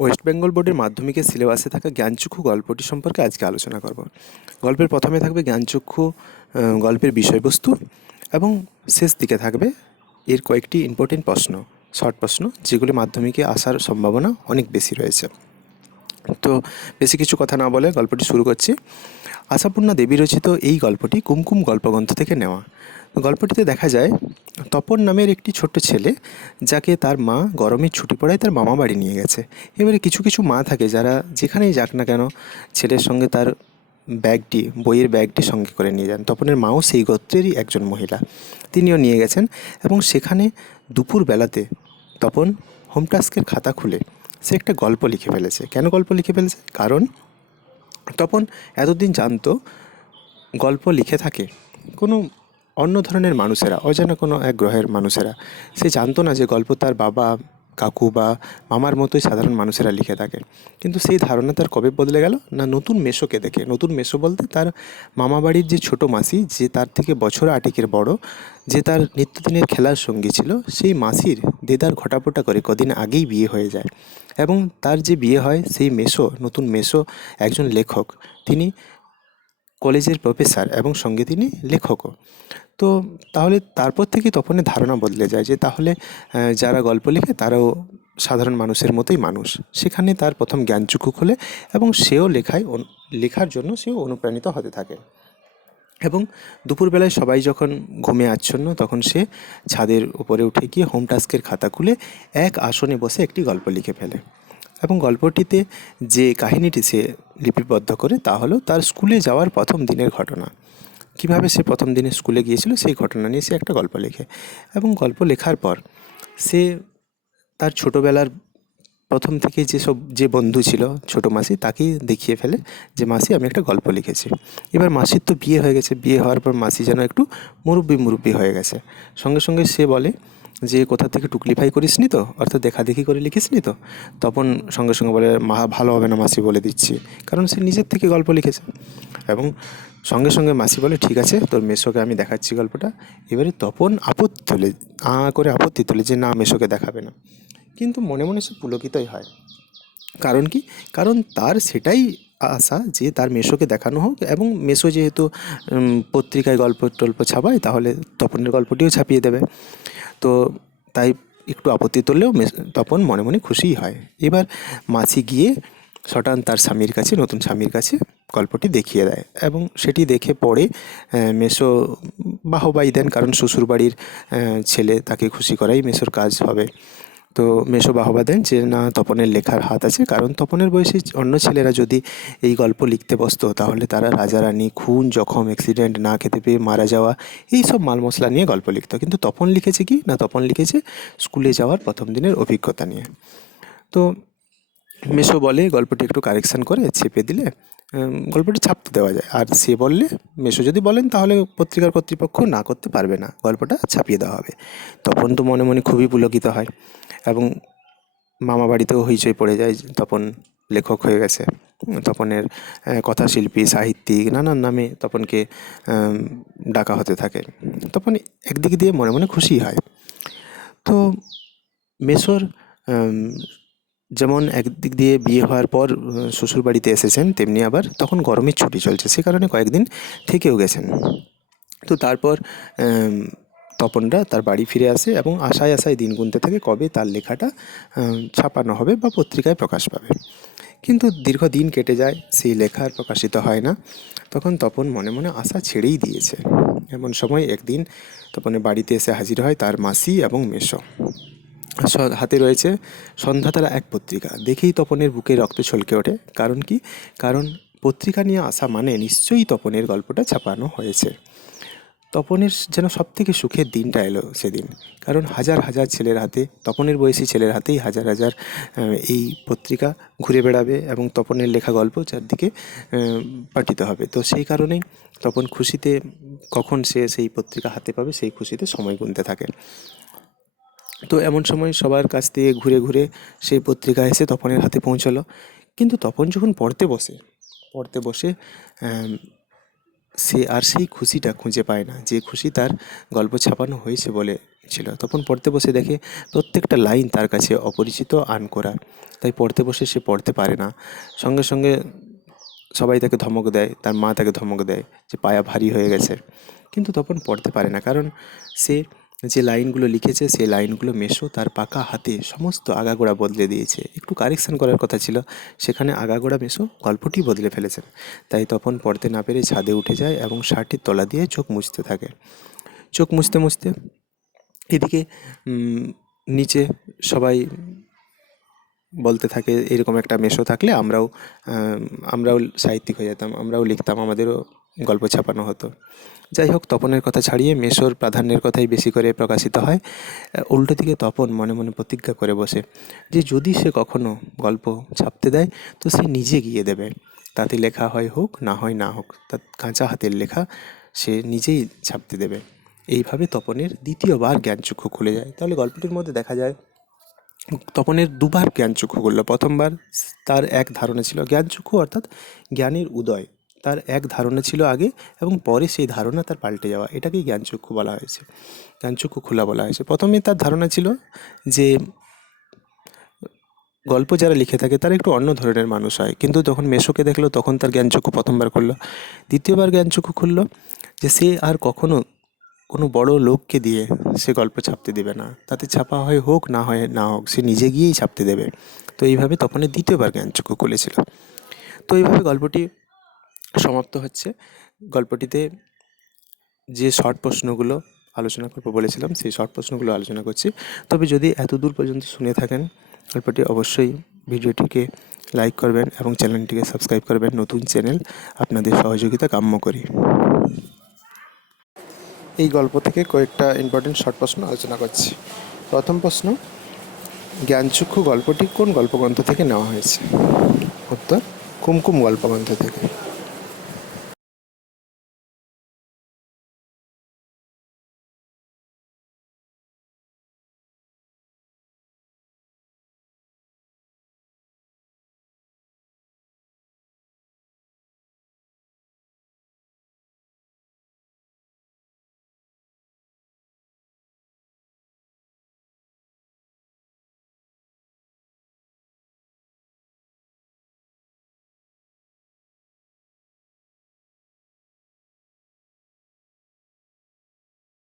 West Bengal বোর্ডের মাধ্যমিকের সিলেবাসে থাকা জ্ঞানচক্ষু গল্পটি সম্পর্কে আজকে আলোচনা করব। গল্পের প্রথমে থাকবে জ্ঞানচক্ষু গল্পের বিষয়বস্তু এবং শেষ দিকে থাকবে এর কয়েকটি ইম্পর্টেন্ট প্রশ্ন শর্ট প্রশ্ন, যেগুলি মাধ্যমিকে আসার সম্ভাবনা অনেক বেশি রয়েছে। তো বেশি কিছু কথা না বলে গল্পটি শুরু করছি। আশাপূর্ণা দেবী রচিত এই গল্পটি কুমকুম গল্পগ্রন্থ থেকে নেওয়া। গল্পটিতে দেখা যায়, তপন নামের একটি ছোট্ট ছেলে, যাকে তার মা গরমের ছুটি পড়ায় তার মামা বাড়ি নিয়ে গেছে। এবারে কিছু কিছু মা থাকে যারা যেখানেই যাক না কেন ছেলের সঙ্গে তার ব্যাগটি, বইয়ের ব্যাগটি সঙ্গে করে নিয়ে যান। তপনের মাও সেই গোত্রেরই একজন মহিলা। তিনিও নিয়ে গেছেন এবং সেখানে দুপুর বেলাতে তপন হোম টাস্কের খাতা খুলে সে একটা গল্প লিখে ফেলেছে। কেন গল্প লিখে ফেলেছে? কারণ তপন এতদিন জানতো গল্প লিখে থাকে। কোনো অন্য ধরনের মানুষেরা, অজানা কোনো এক গ্রহের মানুষেরা, সে জানতো না যে গল্প তার বাবা, কাকু বা মামার মতোই সাধারণ মানুষেরা লিখে থাকে। কিন্তু সেই ধারণা তার কবে বদলে গেল? না নতুন মেশোকে দেখে? নতুন মেশো বলতে তার মামা বাড়ির যে ছোটো মাসি, যে তার থেকে বছর আটেকের বড়, যে তার নিত্যদিনের খেলার সঙ্গী ছিল, সেই মাসির দেদার ঘটাপটা করে কদিন আগেই বিয়ে হয়ে যায়। এবং তার যে বিয়ে হয়, সেই মেশো, নতুন মেশো একজন লেখক। তিনি কলেজের প্রফেসর এবং সঙ্গে তিনি লেখকও। তো তাহলে তারপর থেকে তপনের ধারণা বদলে যায় যে তাহলে যারা গল্প লেখে তারাও সাধারণ মানুষের মতোই মানুষ। সেখানে তার প্রথম জ্ঞানচক্ষু খোলে এবং সেও লেখায় লেখার জন্য সেও অনুপ্রাণিত হতে থাকে। এবং দুপুরবেলায় সবাই যখন ঘুমে আচ্ছন্ন তখন সে ছাদের উপরে উঠে গিয়ে হোম টাস্কের খাতা খুলে এক আসনে বসে একটি গল্প লিখে ফেলে। এবং গল্পটিতে যে কাহিনীটি সে লিপিবদ্ধ করে তা হলো তার স্কুলে যাওয়ার প্রথম দিনের ঘটনা। কীভাবে সে প্রথম দিনে স্কুলে গিয়েছিল সেই ঘটনা নিয়ে সে একটা গল্প লেখে এবং গল্প লেখার পর সে তার ছোটোবেলার প্রথম থেকে যেসব যে বন্ধু ছিল ছোটো মাসি তাকেই দেখিয়ে ফেলে যে, মাসি, আমি একটা গল্প লিখেছি। এবার মাসির তো বিয়ে হয়ে গেছে। বিয়ে হওয়ার পর মাসি যেন একটু মুরব্বি মুরব্বি হয়ে গেছে। সঙ্গে সঙ্গে সে বলে যে কোথা থেকে টুকলিফাই করিস নি তো? অর্থাৎ দেখা দেখি করে লিখিসনি তো? তখন সঙ্গে সঙ্গে বলে, মা, ভালো হবে না মাসি বলে দিচ্ছি। কারণ সে নিজের থেকে গল্প লিখেছে। এবং সঙ্গে সঙ্গে মাসি বলে, ঠিক আছে, তোর মেসোকে আমি দেখাচ্ছি গল্পটা। এবারে তপন আপত্তি তোলে, আ করে আপত্তি তোলে যে, না মেসোকে দেখাবে না। কিন্তু মনে মনে সে পুলকিতই হয়। কারণ কি? কারণ তার সেটাই আশা যে, তার মেসোকে দেখানো হোক এবং মেসো যেহেতু পত্রিকায় গল্প টল্প ছাপায়, তাহলে তপনের গল্পটিও ছাপিয়ে দেবে। তো তাই একটু আপত্তি তুললেও তপন মনে মনে খুশিই হয়। এবার মাছি গিয়ে সটান তার স্বামীর কাছে, নতুন স্বামীর কাছে গল্পটি দেখিয়ে দেয় এবং সেটি দেখে পড়ে মেসো বাহবাই দেন কারণ শ্বশুরবাড়ির ছেলে তাকে খুশি করাই মেসোর কাজ হবে। তো মেসো বাহবা দেন যে না তপনের লেখার হাত আছে। কারণ তপনের বয়সী অন্য ছেলেরা যদি এই গল্প লিখতে বসতো, তাহলে তারা রাজা রানী খুন, জখম অ্যাক্সিডেন্ট না খেতে পেয়ে মারা যাওয়া, এই সব মাল মশলা নিয়ে গল্প লিখতো। কিন্তু তপন লিখেছে কি? না, তপন লিখেছে স্কুলে যাওয়ার প্রথম দিনের অভিজ্ঞতা নিয়ে। তো মেসো বলে, গল্পটি একটু কারেকশান করে, চেপে দিলে গল্পটি ছাপতে দেওয়া যায়। আর সে বললে মেসো যদি বলেন, তাহলে পত্রিকার কর্তৃপক্ষ না করতে পারবে না, গল্পটা ছাপিয়ে দেওয়া হবে। তখন তো মনে মনে খুবই পুলকিত হয়। এবং মামা বাড়িতেও হইচই পড়ে যায়, তপন লেখক হয়ে গেছে। তপনের কথাশিল্পী, সাহিত্যিক, নানান নামে তপনকে ডাকা হতে থাকে। তপন একদিক দিয়ে মনে মনে খুশি হয়। তো মেসোর যেমন একদিক দিয়ে বিয়ে হওয়ার পর শ্বশুর বাড়িতে এসেছেন, তেমনি আবার তখন গরমের ছুটি চলছে, সে কারণে কয়েকদিন থেকেও গেছেন। তো তারপর তপনরা তার বাড়ি ফিরে আসে এবং আশায় আশায় দিন গুনতে থাকে কবে তার লেখাটা ছাপানো হবে বা পত্রিকায় প্রকাশ পাবে। কিন্তু দীর্ঘদিন কেটে যায়, সেই লেখা আর প্রকাশিত হয় না। তখন তপন মনে মনে আশা ছেড়েই দিয়েছে। এমন সময় একদিন তপনের বাড়িতে এসে হাজির হয় তার মাসি এবং স- হাতে রয়েছে সন্ধ্যাতারা এক পত্রিকা। দেখেই তপনের বুকে রক্ত ছলকে ওঠে। কারণ কি? কারণ পত্রিকা নিয়ে আসা মানে নিশ্চয়ই তপনের গল্পটা ছাপানো হয়েছে। তপনের যেন সব থেকে সুখের দিনটা এলো সেদিন। কারণ হাজার হাজার ছেলের হাতে, তপনের বয়সী ছেলের হাতেই হাজার হাজার এই পত্রিকা ঘুরে বেড়াবে এবং তপনের লেখা গল্প চারদিকে পাঠিত হবে। তো সেই কারণেই তপন খুশিতে, কখন সে সেই পত্রিকা হাতে পাবে সেই খুশিতে সময় গুনতে থাকে। তো এমন সময় সবার কাছ থেকে ঘুরে ঘুরে সেই পত্রিকা এসে তপনের হাতে পৌঁছলো। কিন্তু তপন যখন পড়তে বসে পড়তে বসে সে আর সেই খুশিটা খুঁজে পায় না। যে খুশি তার গল্প ছাপানো হয়েছে বলে ছিল। তখন পড়তে বসে দেখে প্রত্যেকটা লাইন তার কাছে অপরিচিত, আনকোরা। তাই পড়তে বসে সে পড়তে পারে না। সঙ্গে সঙ্গে সবাই তাকে ধমক দেয়, তার মা তাকে ধমক দেয় যে, পায়া ভারী হয়ে গেছে। কিন্তু তখন পড়তে পারে না। কারণ সে যে লাইনগুলো লিখেছে, সেই লাইনগুলো মেশো, তার পাকা হাতে সমস্ত আগাগোড়া বদলে দিয়েছে। একটু কারেকশান করার কথা ছিল, সেখানে আগাগোড়া মেশো, গল্পটি বদলে ফেলেছেন। তাই তপন পড়তে না পেরে ছাদে উঠে যায় এবং শার্টের তলা দিয়ে চোখ মুছতে থাকে। চোখ মুছতে মুছতে এদিকে নিচে সবাই বলতে থাকে, এরকম একটা মেশো থাকলে আমরাও আমরাও সাহিত্যিক হয়ে যেতাম, আমরাও লিখতাম, আমাদেরও গল্প ছাপানো হতো। যাই হোক, তপনের কথা ছাড়িয়ে মেশোর প্রাধান্যের কথাই বেশি করে প্রকাশিত হয়। উল্টো দিকে তপন মনে মনে প্রতিজ্ঞা করে বসে যে যদি সে কখনো গল্প ছাপতে দেয়, তো সে নিজে গিয়ে দেবে। তাতে লেখা হয় হোক, না হয় না হোক, তার কাঁচা হাতের লেখা সে নিজেই ছাপতে দেবে। এইভাবে তপনের দ্বিতীয়বার জ্ঞানচক্ষু খুলে যায়। তাহলে গল্পটির মধ্যে দেখা যায়, তপনের দুবার জ্ঞানচক্ষু খুলল। প্রথমবার তার এক ধারণা ছিল জ্ঞানচক্ষু অর্থাৎ জ্ঞানের উদয়। তার এক ধারণা ছিল আগে এবং পরে সেই ধারণা তার পাল্টে যাওয়া। এটাকেই জ্ঞানচক্ষু বলা হয়েছে। জ্ঞানচক্ষু খোলা বলা হয়েছে। প্রথমে তার ধারণা ছিল যে, গল্প যারা লিখে থাকে তারা একটু অন্য ধরনের মানুষ হয়। কিন্তু যখন মেশোকে দেখল, তখন তার জ্ঞানচক্ষু প্রথমবার খুললো। দ্বিতীয়বার জ্ঞানচক্ষু খুললো যে, সে আর কখনো কোনো বড় লোককে দিয়ে সে গল্প ছাপতে দেবে না। তাতে ছাপা হয় হোক, না হয় না হোক, সে নিজে গিয়েই ছাপতে দেবে। তো এইভাবে তপনের দ্বিতীয়বার জ্ঞানচক্ষু খুলেছিল। তো এইভাবে গল্পটি সমাপ্ত হচ্ছে। গল্পটিতে যে শর্ট প্রশ্নগুলো আলোচনা করব বলেছিলাম, সেই শর্ট প্রশ্নগুলো আলোচনা করছি। তবে যদি এত দূর পর্যন্ত শুনে থাকেন, গল্পটি অবশ্যই ভিডিওটিকে লাইক করবেন এবং চ্যানেলটিকে সাবস্ক্রাইব করবেন নতুন চ্যানেল আপনাদের সহযোগিতা কাম্য করি। এই গল্প থেকে কয়েকটা ইম্পর্টেন্ট শর্ট প্রশ্ন আলোচনা করছি। প্রথম প্রশ্ন, জ্ঞানচক্ষু গল্পটি কোন গল্পগ্রন্থ থেকে নেওয়া হয়েছে? উত্তর, কুমকুম গল্পগ্রন্থ থেকে।